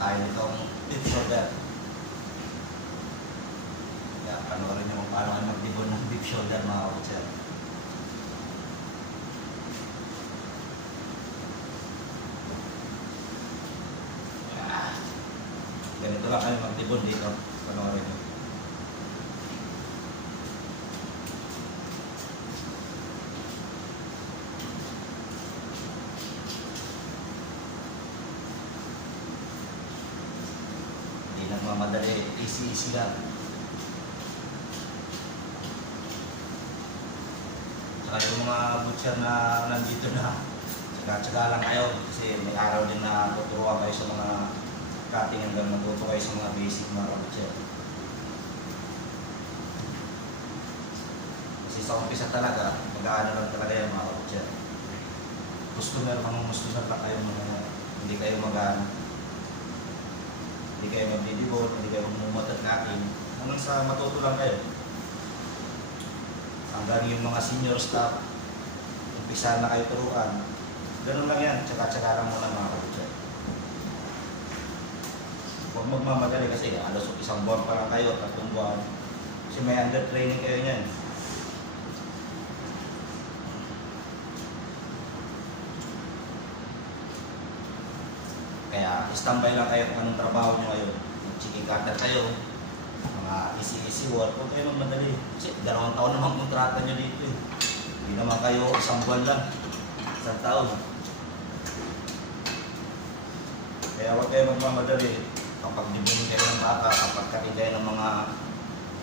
tayo nitong beef shoulder. Kaya panoorin nyo kung paano kayo magdibon ng beef shoulder mga kabutser. Ganito lang kayo magdibon dito. Panoorin nyo. Hindi nagmamadali. Easy lang. Saka yung mga butcher na nandito na, tsaga-tsaga lang kayo. Kasi may araw din na tuturuan kayo sa mga cutting hanggang matuto kayo sa mga basic mga butcher. Kasi sa umpisa talaga, mag-aano lang talaga yung mga butcher. Customer lang kayo, hindi kayo mag-aano. Hindi kayo magdidibot, hindi kayo magmumot at cutting. Hanggang sa matuto lang kayo. Hanggang yung mga senior staff, umpisa na kayo turuan. Ganun lang yan, tsaka-tsaka lang muna mga butcher. Huwag magmamadali kasi alas isang buwan pa lang kayo, 3 buwan. Kasi may under training kayo niyan. Kaya standby lang kayo kung anong trabaho nyo ngayon. Chicken cutter kayo, mga easy work, huwag kayo magmadali. Kasi 2 taon naman kontrata nyo dito eh. Hindi naman kayo 1 buwan lang, 1 taon. Kaya huwag kayo magmamadali. Kapag dibon kayo ng baka, kapag katigay ng mga,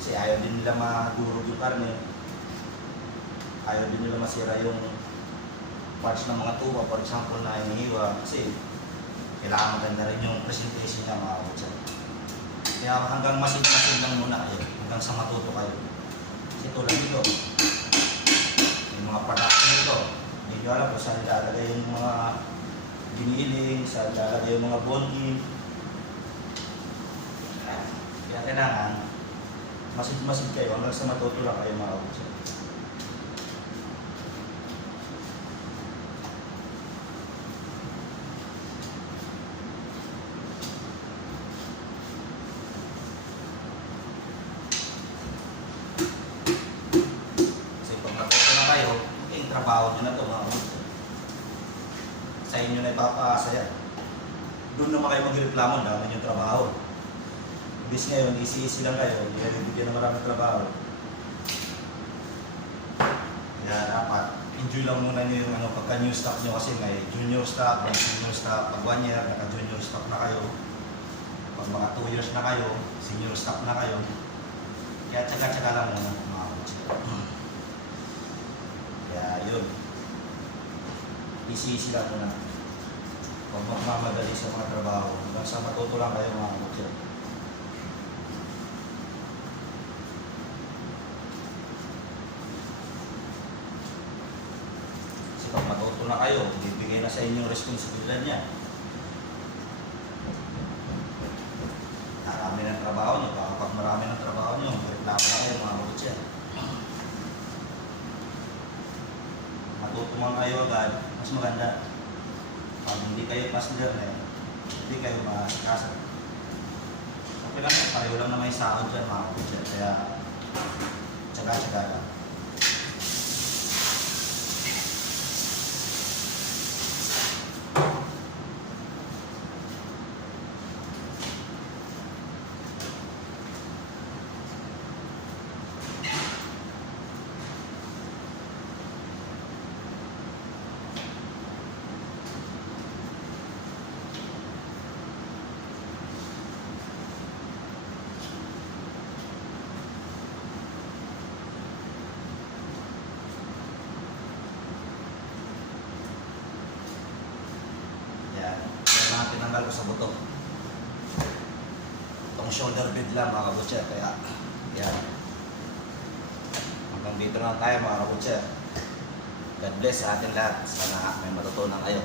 kasi ayaw din nila madurog yung karne, ayaw din nila masira yung parts ng mga tuba, for example na inihiwa, kasi kailangan maganda rin yung presentation niya mga butcher. Kaya hanggang masin lang muna kayo, hanggang sa matuto kayo. Kasi tulad dito, yung mga production nito, hindi nyo alam kung saan ilalagay yung mga giniling, saan ilalagay yung mga bonding. Kaya kailangan, masid kayo hanggang sa matuto lang kayo mga butcher. Kasi pag matuto na kayo, yung trabaho nyo na ito mga butcher. Sa inyo na ipapaasa yan. Doon naman kayo magreklamo, dami yung trabaho. Bis ngayon, easy lang kayo, hindi kayo bibigyan ng maraming trabaho. Kaya dapat, enjoy lang muna nyo yung pagka-new stock nyo kasi may junior stock, may senior stock, pag 1 year, naka-junior stock na kayo. Pag mga 2 years na kayo, senior stock na kayo. Kaya tsaga-tsaga lang muna mga butcher. Kaya yun, easy lang muna. Huwag magmamadali sa mga trabaho, hanggang sa matuto lang kayo mga butcher. Pag matuto na kayo, bibigay na sa inyo yung responsibilidad niya. Marami ng trabaho nyo. Kapag marami ng trabaho nyo, reklamo na kayo mga butcher. Matuto man kayo agad, mas maganda. Pag hindi kayo passenger na yun, hindi kayo masikasa. Okay lang, pareho lang na may sahod dyan mga butcher. Kaya, tsaga-tsaga lang. Tinanggal ko sa buto. Itong shoulder blade lang mga kabutcher. Kaya yan. Hanggang dito lang tayo mga kabutcher. God bless sa ating lahat. Sana may matutunan kayo.